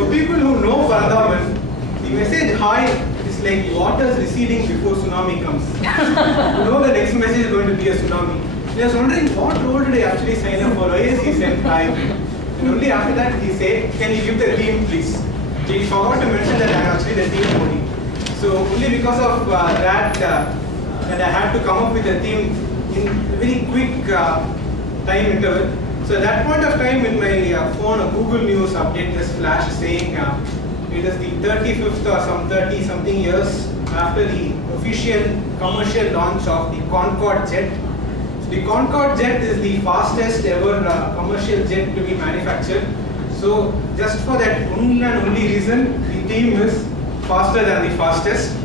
For people who know Varandavan, the message hi is like waters receding before tsunami comes. You know the next message is going to be a tsunami. I was wondering what role did I actually sign up for? Why is he sent hi? And only after that he said, can you give the theme please? He forgot to mention that I am actually the theme only. So only because of that I had to come up with a theme in a very quick time interval. So at that point of time in my phone, a Google News update just flashed saying it is the 35th or some 30 something years after the official commercial launch of the Concorde jet. So the Concorde jet is the fastest ever commercial jet to be manufactured. So just for that only and only reason, the theme is faster than the fastest.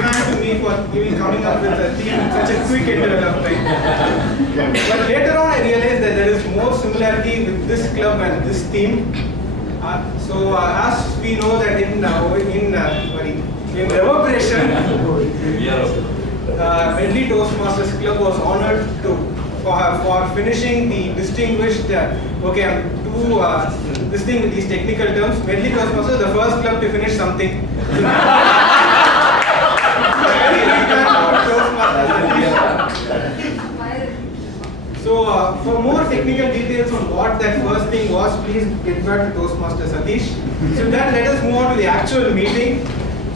To me for coming up with a theme in such a quick interval of time. But later on I realized that there is more similarity with this club and this theme. As we know that in Reverberation, Medley Toastmasters Club was honored for finishing the distinguished, this thing with these technical terms, Medley Toastmasters, the first club to finish something. So for more technical details on what that first thing was, please get back to Toastmaster Satish. So that let us move on to the actual meeting.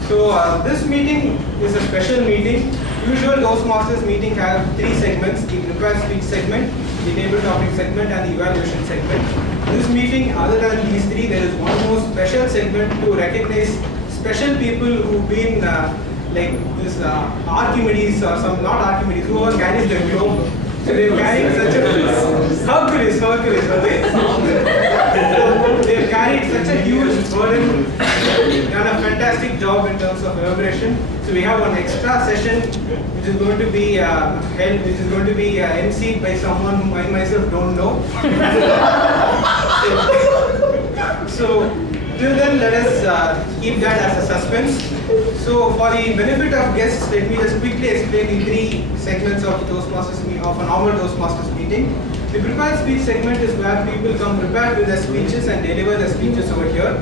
So this meeting is a special meeting. Usual Toastmasters meeting have three segments: the prepared speech segment, the table topic segment, and the evaluation segment. This meeting, other than these three, there is one more special segment to recognize special people who've been like this Archimedes or some, not Archimedes, whoever carries the globe. So they're carrying such a Hercules, okay. So they've carried such a huge burden, done a fantastic job in terms of elaboration. So we have one extra session which is going to be held, which is going to be emceed by someone whom I myself don't know. So till then, let us keep that as a suspense. So for the benefit of guests, let me just quickly explain the three segments of the Toastmasters of a normal Toastmasters meeting. The prepared speech segment is where people come prepared with their speeches and deliver their speeches over here.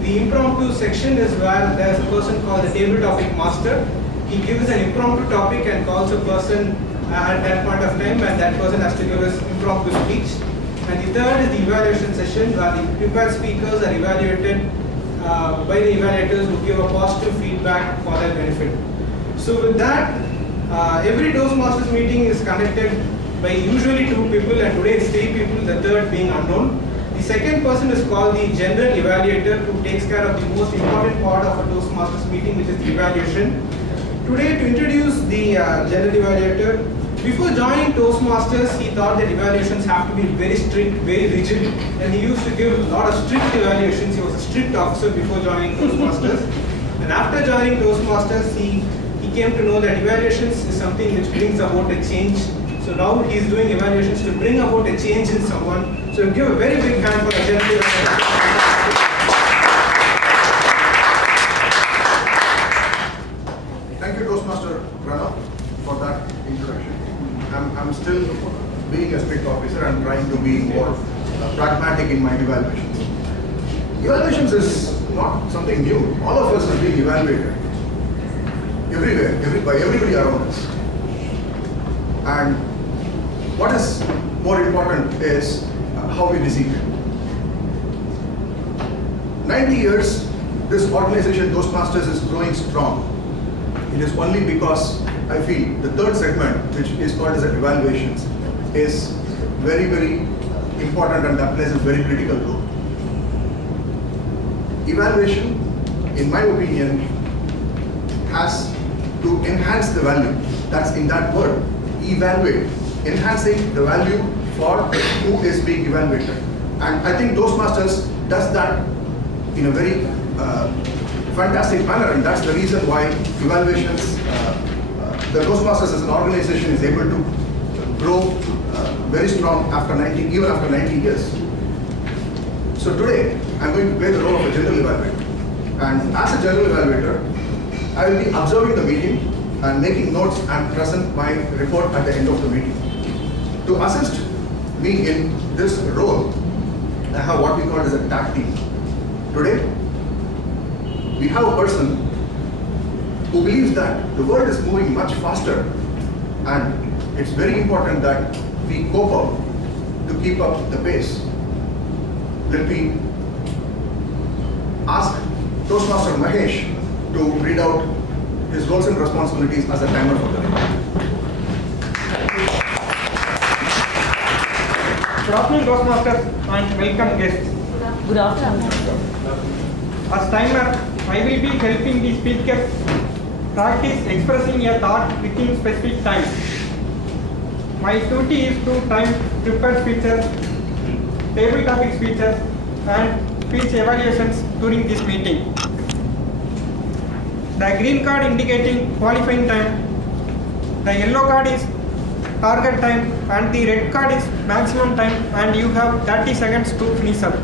The impromptu section is where there is a person called the table topic master. He gives an impromptu topic and calls a person at that point of time, and that person has to give his impromptu speech. And the third is the evaluation session, where the prepared speakers are evaluated by the evaluators who give a positive feedback for their benefit. So with that, every Toastmasters meeting is conducted by usually two people, and today it's three people, the third being unknown. The second person is called the general evaluator, who takes care of the most important part of a Toastmasters meeting, which is the evaluation. Today, to introduce the general evaluator, before joining Toastmasters, he thought that evaluations have to be very strict, very rigid, and he used to give a lot of strict evaluations. He was a strict officer before joining Toastmasters. And after joining Toastmasters, he came to know that evaluations is something which brings about a change. So now he is doing evaluations to bring about a change in someone. So give a very big hand for a general evaluator. Thank you, Toastmaster Pranav, for that introduction. I'm still being a strict officer and trying to be more pragmatic in my evaluations. Evaluations is not something new. All of us are being evaluated everywhere, by everybody around us. And what is more important is how we receive it. 90 years, this organization, Toastmasters, is growing strong. It is only because I feel the third segment, which is called as evaluations, is very, very important and that plays a very critical role. Evaluation, in my opinion, has to enhance the value. That's in that word, evaluate, enhancing the value for who is being evaluated. And I think Toastmasters does that in a very fantastic manner, and that's the reason why evaluations, the Toastmasters as an organization is able to grow very strong even after 90 years. So today, I'm going to play the role of a general evaluator. And as a general evaluator, I will be observing the meeting and making notes and present my report at the end of the meeting. To assist me in this role, have what we call as a tag team. Today, we have a person who believes that the world is moving much faster, and it's very important that we cope up to keep up the pace. Let me ask Toastmaster Mahesh to read out his roles and responsibilities as a timer for the day. Good afternoon, Toastmasters, and welcome guests. Good afternoon. As timer, I will be helping the speaker practice expressing a thought within specific time. My duty is to time prepared speeches, table topic speeches, and speech evaluations during this meeting. The green card indicating qualifying time, the yellow card is target time, and the red card is maximum time, and you have 30 seconds to finish up.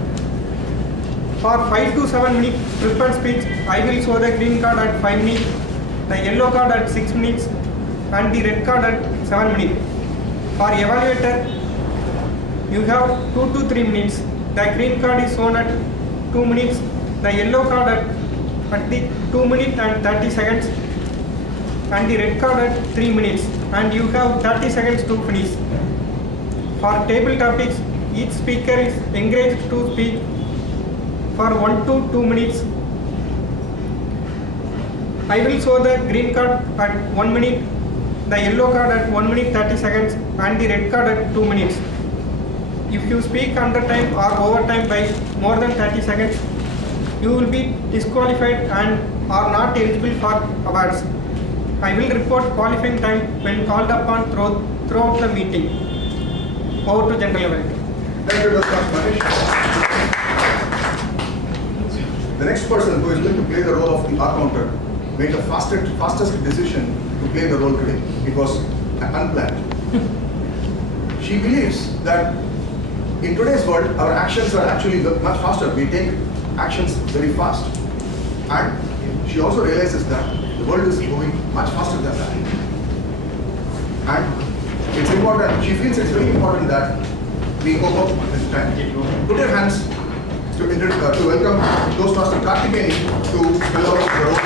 For 5 to 7 minute prepared speech, I will show the green card at 5 minutes, the yellow card at 6 minutes, and the red card at 7 minutes. For evaluator, you have 2 to 3 minutes. The green card is shown at 2 minutes, the yellow card at the 2 minutes and 30 seconds, and the red card at 3 minutes, and you have 30 seconds to finish. For table topics, each speaker is encouraged to speak for 1 to 2 minutes. I will show the green card at 1 minute, the yellow card at 1 minute 30 seconds, and the red card at 2 minutes. If you speak under time or over time by more than 30 seconds, you will be disqualified and are not eligible for awards. I will report qualifying time when called upon throughout the meeting. Over to General Evaluator. Thank you, Dr. Manish. The next person who is going to play the role of the R-counter made the fastest decision to play the role today. It was unplanned. She believes that in today's world, our actions are actually much faster. We take actions very fast. And she also realizes that the world is moving much faster than that. And it's important, she feels it's very important that we cope up with time. Put your hands to welcome Toastmaster Karthikeni to fill out the role.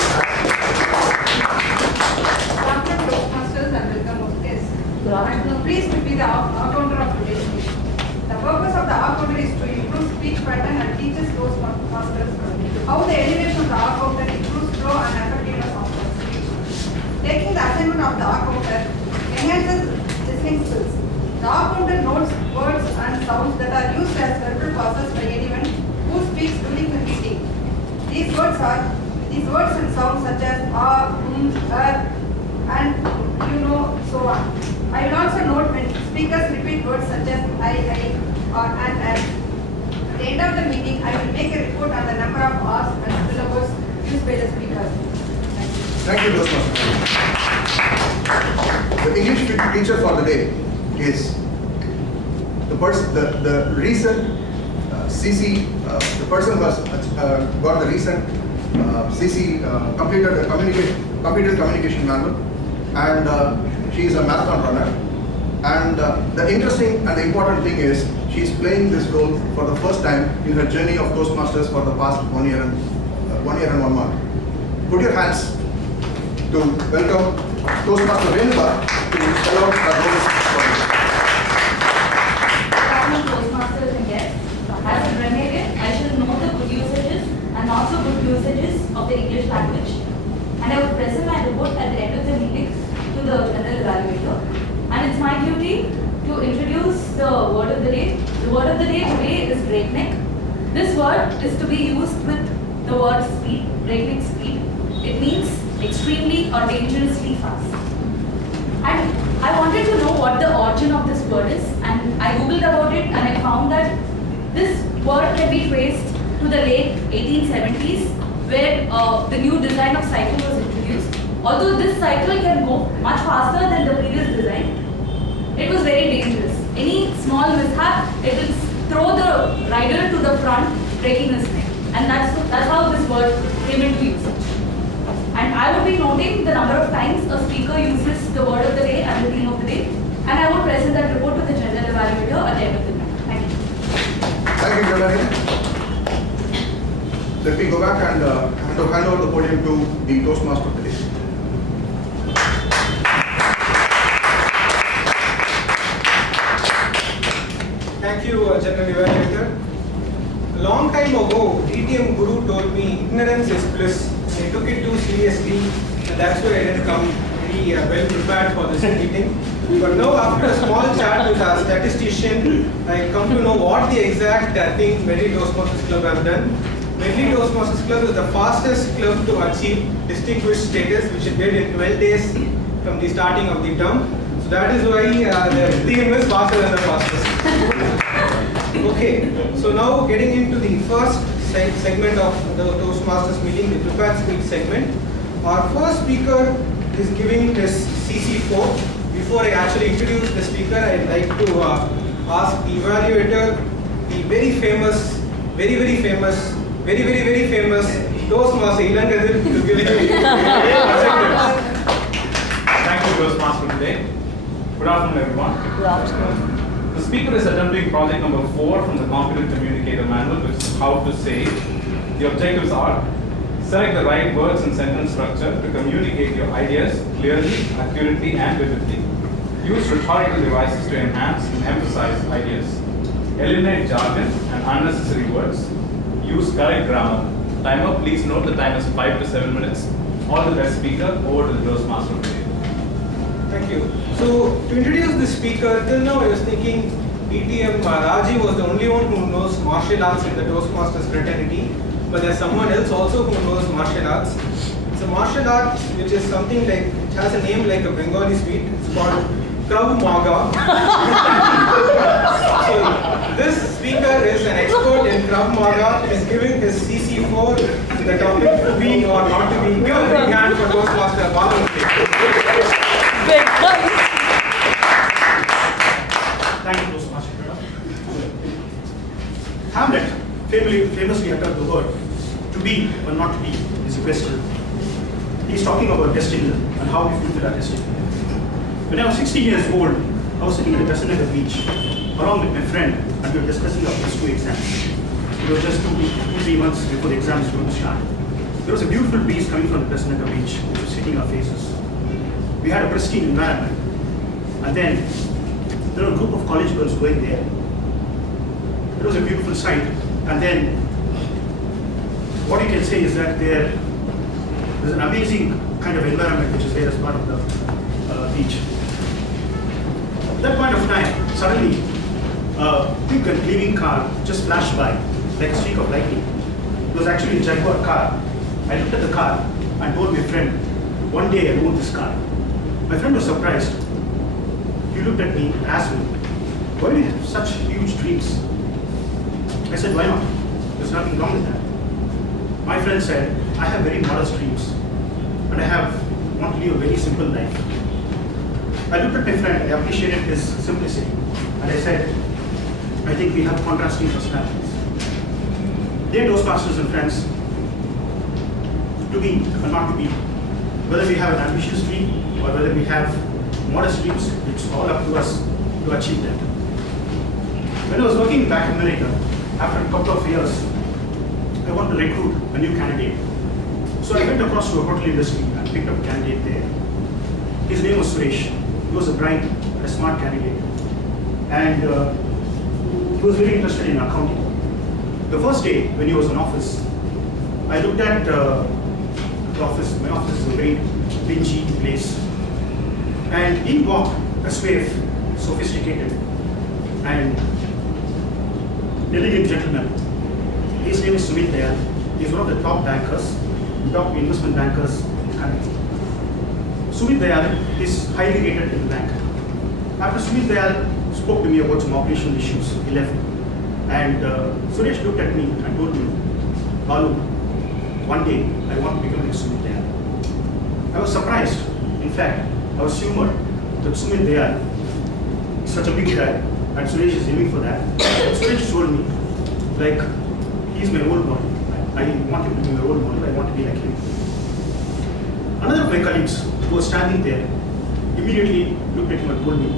Welcome Toastmasters and welcome of guests. Good afternoon. I'm pleased to be the R-counter of today's meeting. The purpose of the R-counter is to improve speech pattern and teaches Toastmasters how the elevation of the R-counter improves flow and effectiveness of the speech. Taking the assignment of the R-counter enhances listening skills. The R-counter notes words and sounds that are used as verbal pauses by anyone who speaks during the meeting. These words and sounds such as and so on. I will also note when speakers repeat words such as I, or and. At the end of the meeting, I will make a report on the number of R's and syllables used by the speakers. Thank you, Toastmaster. The English teacher for the day is the recent CC, the person who has got the recent CC completed the computer communication manual, and she is a marathon runner. And the interesting and the important thing is she is playing this role for the first time in her journey of Toastmasters for the past 1 year and 1 month. Put your hands to welcome Toastmaster Renuka to spell out her roles. Toastmasters and guests. As a grammarian, I shall know the good usages and not so good usages of the English language. And I will present my report at the end of the meeting to the general evaluator. And it's my duty to introduce the word of the day. The word of the day today is breakneck. This word is to be used with the word speed, breakneck speed. It means extremely or dangerously fast. And I wanted to know what the origin of this word is, and I googled about it and I found that this word can be traced to the late 1870s, where the new design of cycle was introduced. Although this cycle can go much faster than the previous design, it was very dangerous. Any small mishap, it will throw the rider to the front, breaking his neck. And that's how this word came into usage. And I would be noting the number of times a speaker uses the word of the day and the theme of the day. And I would present that report to the general evaluator at the end of the meeting. Thank you. Thank you, Giovanni. Let me go back and hand over the podium to the Toastmaster of the day. Thank you, General Evaluator. A long time ago, DTM Guru told me ignorance is bliss. I took it too seriously, and that's why I didn't come very well prepared for this meeting. But now, after a small chat with our statistician, I come to know what the exact thing Medley Toastmasters Club has done. Medley Toastmasters Club is the fastest club to achieve distinguished status, which it did in 12 days from the starting of the term. So that is why the theme is faster than the fastest. Okay, so now getting into the first segment of the Toastmasters meeting, the prepared speech segment. Our first speaker is giving his CC4. Before I actually introduce the speaker, I'd like to ask the evaluator, the very famous Toastmaster Ilangathil to give the Thank you, Toastmaster, today. Good afternoon, everyone. Good afternoon. The speaker is attempting project number 4 from the Competent Communicator Manual, which is how to say. The objectives are: select the right words and sentence structure to communicate your ideas clearly, accurately, and vividly. Use rhetorical devices to enhance and emphasize ideas. Eliminate jargon and unnecessary words. Use correct grammar. Timer, please note the time is 5 to 7 minutes. All the best, speaker. Over to the Toastmaster of the day. Thank you. So, to introduce the speaker, till now I was thinking DTM Raji was the only one who knows martial arts in the Toastmasters fraternity, but there's someone else also who knows martial arts. It's a martial art which is something like, it has a name like a Bengali sweet. It's called Krav Maga. So, this speaker is an expert in Krav Maga, is giving his CC4 to the topic to be or not to be. Give a big hand for Toastmaster Balu. Thank you so much, Hamlet famously uttered the word, to be or not to be is a question. He's talking about destiny and how we fulfill our destiny. When I was 16 years old, I was sitting at the Besant Nagar beach along with my friend and we were discussing our plus 2 exams. It was just 2-3 months before the exams were going to start. There was a beautiful breeze coming from the Besant Nagar beach, which was hitting our faces. We had a pristine environment. And then there were a group of college girls going there. It was a beautiful sight. And then what you can say is that there's an amazing kind of environment which is there as part of the beach. At that point of time, suddenly a big and gleaming car just flashed by like a streak of lightning. It was actually a Jaguar car. I looked at the car and told my friend, one day I own this car. My friend was surprised. He looked at me and asked me, why do you have such huge dreams? I said, why not? There's nothing wrong with that. My friend said, I have very modest dreams and I want to live a very simple life. I looked at my friend, I appreciated his simplicity and I said, I think we have contrasting personalities. Dear Toastmasters and friends, to be or not to be, whether we have an ambitious dream or whether we have modest dreams, it's all up to us to achieve them. When I was working back in America, after a couple of years, I wanted to recruit a new candidate. So I went across to a hotel industry and picked up a candidate there. His name was Suresh. He was a bright, a smart candidate. And he was very interested in accounting. The first day when he was in office, I looked at the office. My office is a very dingy place. And in walked a suave, sophisticated, and elegant gentleman. His name is Sumit Dayal. He's one of the top bankers, top investment bankers in the country. Sumit Dayal is highly rated in the bank. After Sumit Dayal spoke to me about some operational issues, he left. And Suresh looked at me and told me, Balu, one day I want to become like Sumit Dayal. I was surprised. In fact, I was humored that Sumit Dayal is such a big guy and Suresh is aiming for that. Suresh told me, like, he's my role model. I want him to be my role model. I want to be like him. Another of my colleagues who was standing there immediately looked at him and told me,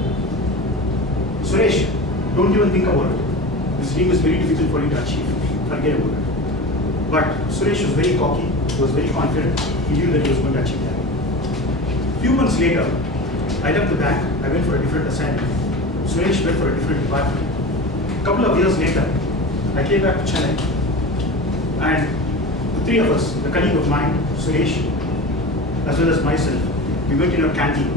Suresh, don't even think about it. this dream is very difficult for you to achieve. Forget about it. But Suresh was very cocky, he was very confident, he knew that he was going to achieve that. Few months later, I left the bank, I went for a different assignment. Suresh went for a different department. A couple of years later, I came back to Chennai, and the three of us, the colleague of mine, Suresh, as well as myself, we went in a canteen.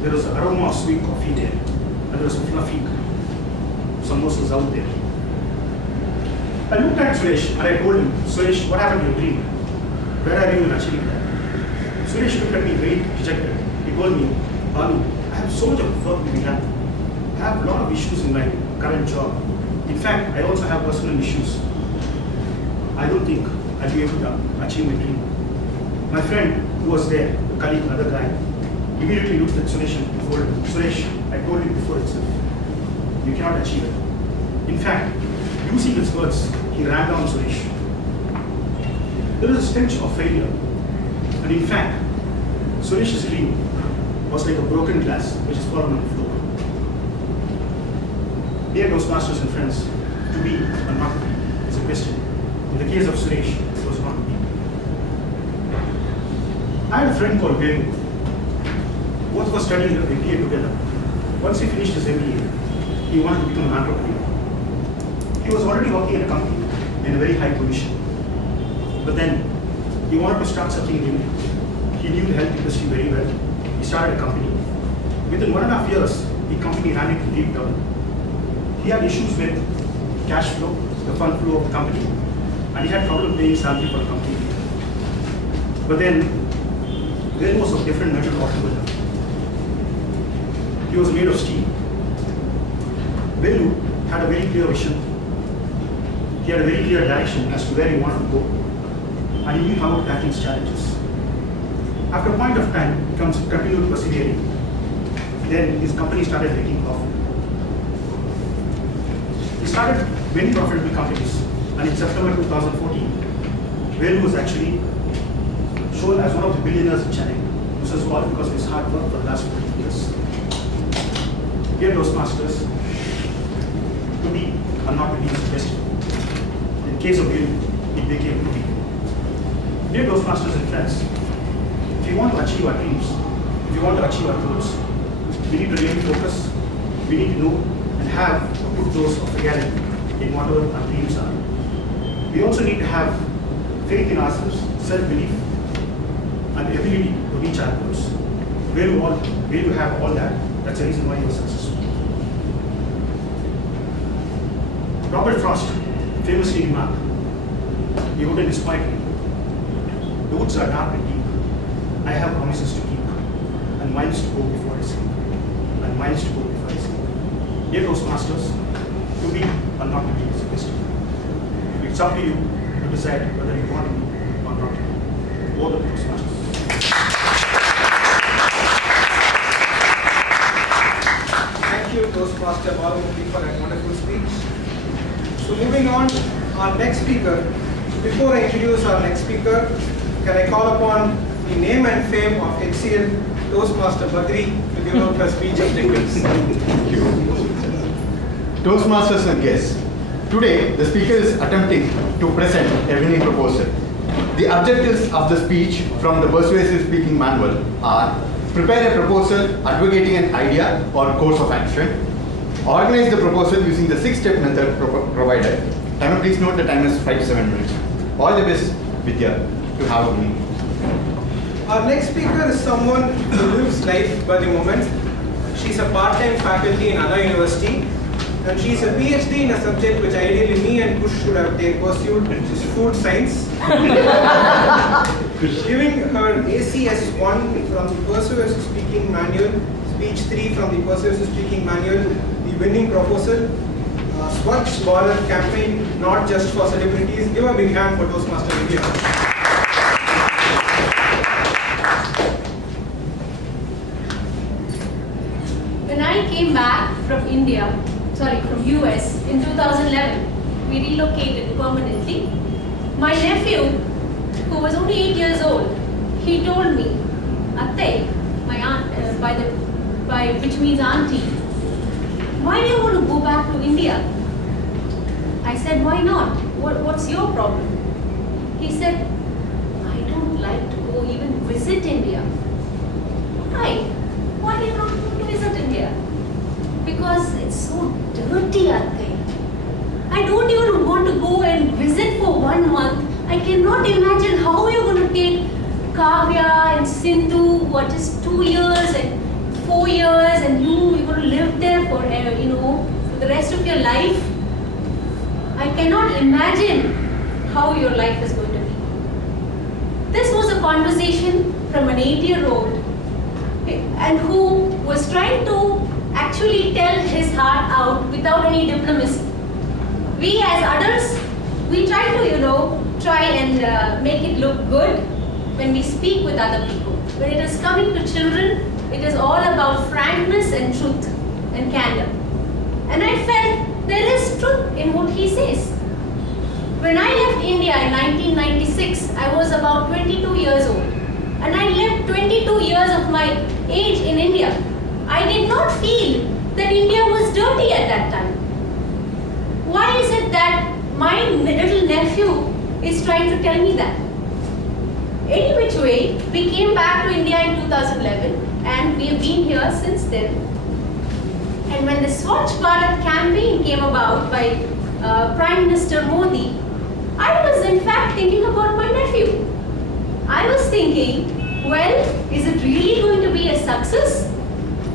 There was an aroma of sweet coffee there, and there was a fluffy samosas out there. I looked at Suresh and I told him, Suresh, what happened to your dream? Where are you in achieving that? Suresh looked at me very dejected. He told me, Banu, I have so much of work to be done. I have a lot of issues in my current job. In fact, I also have personal issues. I don't think I'll be able to achieve my dream. My friend who was there, the colleague, another guy, immediately looked at Suresh and told him, Suresh, I told you before itself, you cannot achieve it. In fact, using his words, he ran down Suresh. There was a stench of failure. And in fact, Suresh's dream was like a broken glass which is fallen on the floor. Dear Toastmasters and friends, to be or not to be is a question. In the case of Suresh, it was not to be. I had a friend called Venu. Both were studying MBA together. Once he finished his MBA, he wanted to become an entrepreneur. He was already working in a company in a very high position. But then he wanted to start something new. He knew the health industry very well. He started a company. Within 1.5 years, the company ran into deep trouble. He had issues with cash flow, the fund flow of the company, and he had problem paying salary for the company. But then, Venu was of different metal altogether. He was made of steel. Venu had a very clear vision. He had a very clear direction as to where he wanted to go, and he knew how to tackle his challenges. After a point of time, he continued persevering. Then his company started making profit. He started many profitable companies, and in September 2014, Venu was actually shown as one of the billionaires in Chennai. This was all because of his hard work for the last 40 years. Dear Toastmasters, to be or not to be is a question. In case of Venu, it became to be. Dear Toastmasters and friends, if you want to achieve our dreams, if you want to achieve our goals, we need to really focus, we need to know and have a good dose of reality in whatever our dreams are. We also need to have faith in ourselves, self-belief, and the ability to reach our goals. Where you have all that, that's the reason why you are successful. Robert Frost famously remarked, he wrote in his poetry, the woods are dark and deep. I have promises to keep, and miles to go before I sleep, and miles to go before I sleep. Dear Toastmasters, to be or not to be is a question. It's up to you to decide whether you want to be or not to be. All the Toastmasters. Thank you, Toastmaster Balamurthy, for that wonderful speech. So moving on, our next speaker. Before I introduce our next speaker, can I call upon the name and fame of HCL Toastmaster Badri to give out her speech objectives. Toastmasters and guests, today the speaker is attempting to present a winning proposal. The objectives of the speech from the Persuasive Speaking Manual are: prepare a proposal advocating an idea or course of action, organize the proposal using the 6-step method provided. Time, please note the time is 5 to 7 minutes. All the best, Vidya, to have a winning. Our next speaker is someone who lives life by the moment. She's a part-time faculty in Anna University, and she's a PhD in a subject which ideally me and Kush should have pursued, which is food science. Giving her ACS1 from the Persuasive Speaking Manual, Speech 3 from the Persuasive Speaking Manual, the winning proposal, Swachh Bharat campaign, not just for celebrities. Give a big hand for Toastmaster India. When I came back from from US in 2011, we relocated permanently. My nephew, who was only 8 years old, he told me, Atte, my aunt, which means auntie, why do you want to go back to India? I said, why not? What's your problem? He said, I don't like to go even visit India. Why? Why do you not want to visit India? Because it's so dirty out there. I don't even want to go and visit for 1 month. I cannot imagine how you're going to take Kavya and Sindhu, what is 2 years and 4 years, and you're going to live there for, for the rest of your life. I cannot imagine how your life is going to be. This was a conversation from an 8-year-old and who was trying to actually tell his heart out without any diplomacy. We as adults, we try to, make it look good when we speak with other people. When it is coming to children, it is all about frankness and truth and candor. And I felt there is truth in what he says. When I left India in 1996, I was about 22 years old. And I lived 22 years of my age in India. I did not feel that India was dirty at that time. Why is it that my little nephew is trying to tell me that? Any which way, we came back to India in 2011 and we have been here since then. And when the Swachh Bharat campaign came about by Prime Minister Modi, I was in fact thinking about my nephew. I was thinking, well, is it really going to be a success?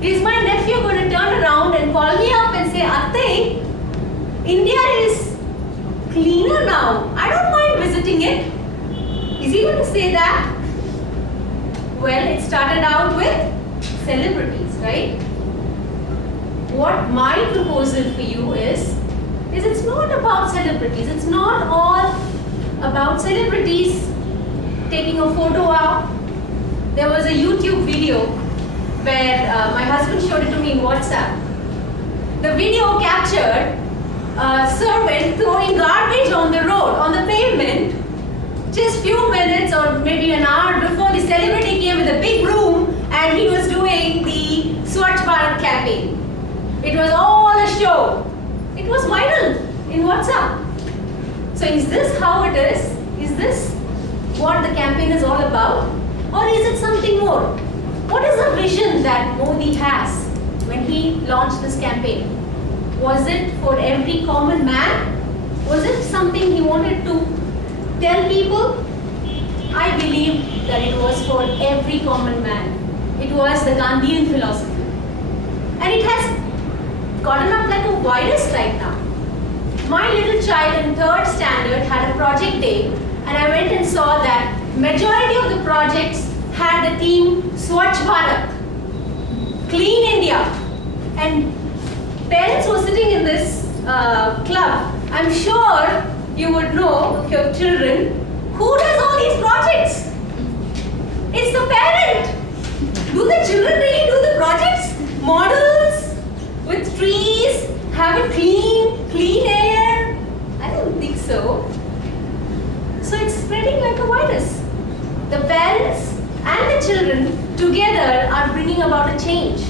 Is my nephew going to turn around and call me up and say, Atte, India is cleaner now. I don't mind visiting it. Is he going to say that? Well, it started out with celebrities, right? What my proposal for you is it's not about celebrities. It's not all about celebrities taking a photo out. There was a YouTube video where my husband showed it to me in WhatsApp. The video captured a servant throwing garbage on the road, on the pavement, just few minutes or maybe an hour before the celebrity came with a big broom and he was doing the Swachh Bharat campaign. It was all a show. It was viral in WhatsApp. So is this how it is? Is this what the campaign is all about? Or is it something more? What is the vision that Modi has when he launched this campaign? Was it for every common man? Was it something he wanted to tell people? I believe that it was for every common man. It was the Gandhian philosophy. And it has gotten up like a virus right now. My little child in 3rd standard had a project day and I went and saw that majority of the projects had the theme Swachh Bharat, Clean India. And parents who are sitting in this club, I'm sure you would know your children, who does all these projects? It's the parent. Do the children really do the projects? Models with trees, have it clean air? I don't think so. So it's spreading like a virus. The parents and the children together are bringing about a change.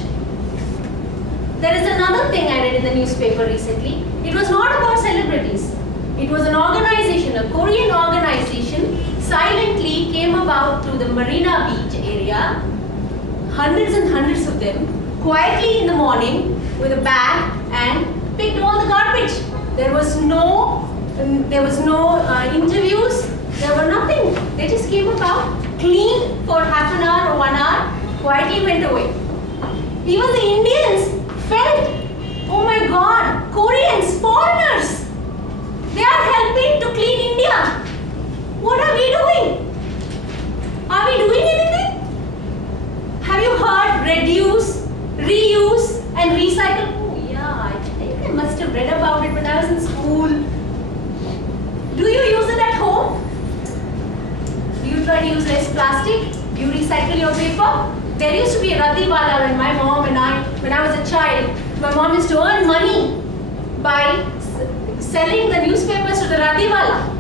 There is another thing I read in the newspaper recently. It was not about celebrities. It was an organization, a Korean organization, silently came about to the Marina Beach area, hundreds and hundreds of them, quietly in the morning with a bag and picked all the garbage. There was no interviews, there were nothing. They just came about, cleaned for half an hour or 1 hour, quietly went away. Even the Indians felt, oh my God, Koreans, foreigners, they are helping to clean India. What are we doing? Are we doing anything? Have you heard reduce, reuse and recycle? Oh yeah, I think I must have read about it when I was in school. Do you use it at home? Do you try to use less plastic? Do you recycle your paper? There used to be a Radiwala when my mom and when I was a child, my mom used to earn money by selling the newspapers to the Radiwala.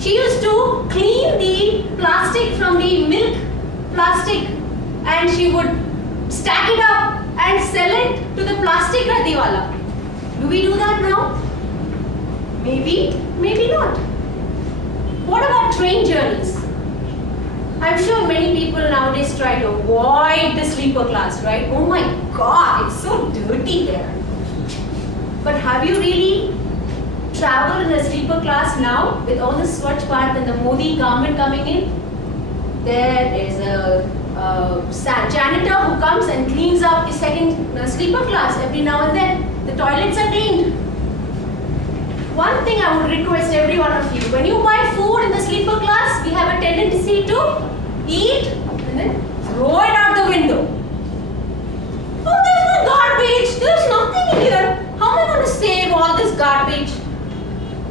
She used to clean the plastic from the milk plastic and she would stack it up and sell it to the plastic Radiwala. Do we do that now? Maybe, maybe not. What about train journeys? I'm sure many people nowadays try to avoid the sleeper class, right? Oh my God, it's so dirty there. But have you really traveled in a sleeper class now with all the Swachh Bharat and the Modi government coming in? There is a janitor who comes and cleans up the second sleeper class every now and then. The toilets are cleaned. One thing I would request every one of you, when you buy food in the sleeper class, we have a tendency to eat and then throw it out the window. Oh, there's no garbage. There's nothing in here. How am I going to save all this garbage?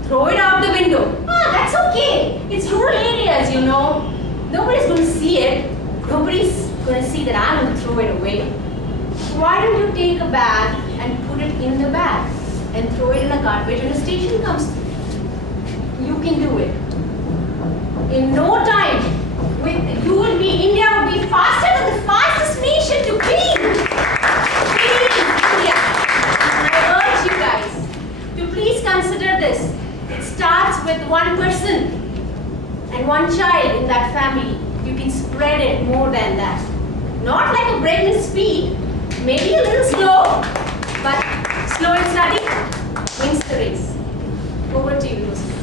Throw it out the window. Ah, that's okay. It's rural areas, you know. Nobody's going to see it. Nobody's going to see that I'm going to throw it away. Why don't you take a bag and put it in the bag and throw it in a garbage when a station comes? You can do it. In no time, India would be faster than the fastest nation to clean India. And I urge you guys to please consider this. It starts with one person and one child in that family. You can spread it more than that. Not like a breakneck speed, maybe a little slow, but slow and steady wins the race. Over to you, Joseph.